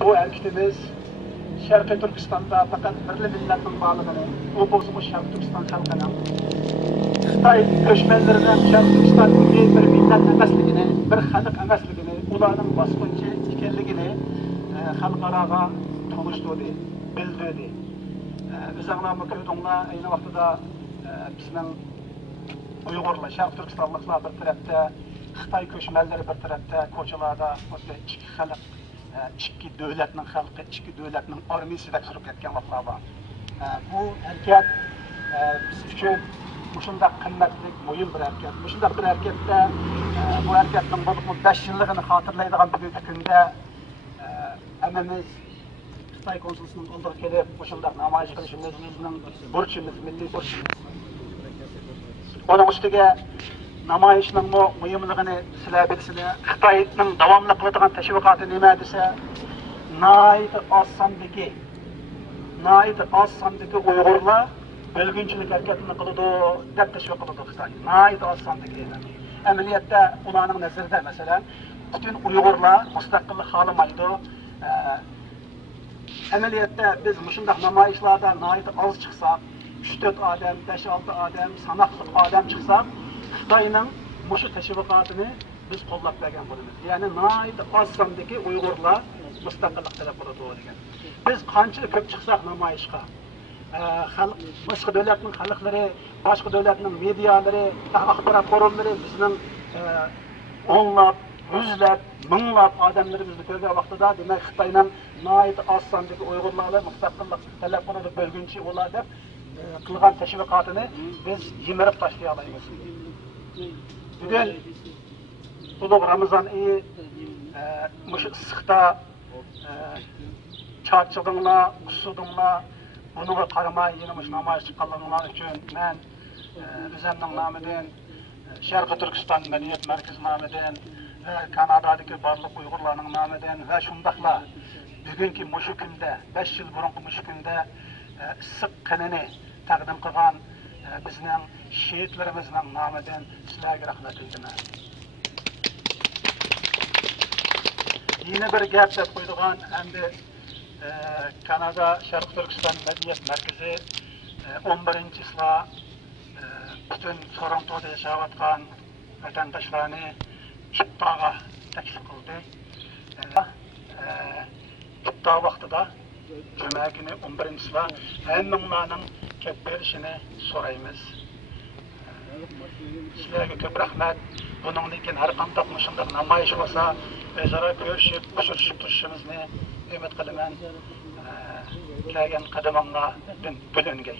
Bu hareketimiz Şarkı Türkistan'da fakat birli milletin bağlılığını, o bozulmuş Şarkı Türkistan halkının Xitay göçmenlerinin Şarkı Türkistan'ın bir millet emasligini, bir halk emasligini, ularning bosqinchi ekanligini xalqaraga tanıştırdı, bildirdi. Biz anlamı koydukla aynı vaxtda bizning Uyg'urlar, Şarkı Türkistanlıklar bir tarafta, Xitay göçmenleri bir tarafta, koçalarda iki xalq ikki davlatning xalqi, ikki davlatning armiyasida turib ketgan vaqtlar bor. Bu harakat biz uchun shunday qimmatli, muhim bir harakat. Shunday bir harakatda bu harakatning 5 yilligini xotirlaydigan bugungi kunda hammamiz Xitoy konsulisining oldiga kelib, shunday namoyish qilishimiz bizning burchimiz, milliy burchimiz. Onun ustiga namoyishning muhimligini sizlar bilasizlar. Xitoyning davomli qiladigan tashviqoti nima desa, naid az sondagi Uyg'urlar bölgünçilik hareketini qiladi deb tashviq qiladi Xitoy. Naid az sondagi. Amaliyotda ularning nazarida masalan, bütün Uyg'urlar mustaqillik xohlamaydi. Amaliyotda biz shunday namoyishlarda naid az chiqsak, 3-4 odam, 5-6 odam, sanoqli odam chiqsak, Xitoyning mushu tashviqotini biz qo'llab bergan bo'lamiz. Ya'ni naid az sondagi Uyg'urlar mustaqillik talab qiladi degan. Biz qancha ko'p chiqsak namoyishga, boshqa davlatning xalqlari, boshqa davlatning medialari, axborot forumlari bizning o'nlab, yuzlab, minglab odamlarimizni ko'rgan vaqtida demak Xitoyning naid az sondagi Uyg'urlarni mustaqillik talab qiladi bo'lguncha ular deb qilgan tashviqotini biz yimirib tashlay olamiz. Bugun ulug' Ramazon oyi mush issiqda charchadinglar, qusudinglar, bunga qaramay yana mush namoyish chiqqanlar uchun men o'zimning nomidan Sharqi Turkiston madaniyat markazi nomidan Kanadadagi barliq Uyg'urlarning nomidan va shundaqla bugungi mushu kunda 5 yil burungi mushu kunda issiq qinini taqdim qilgan bizning shehidlarimizning nomidan sizlarga rahmat aytaman. Yine bir gap deb qo'ydigan endi Kanada Sharq Turkiston madaniyat markazi 11-isla bütün Torontoda yashayotgan vatandoshlarni iftorga taklif qildi. İftar vaqtida juma kuni 11-isla hammanglarning kelib berishini so'raymiz. Sizlarga ko'p rahmat. Bundan keyin har qanday shunday namoyish bo'lsa, o'zaro ko'rishib, uchrashib turishimizni umid qilaman. Kelgan qadamimlardan bo'lingay.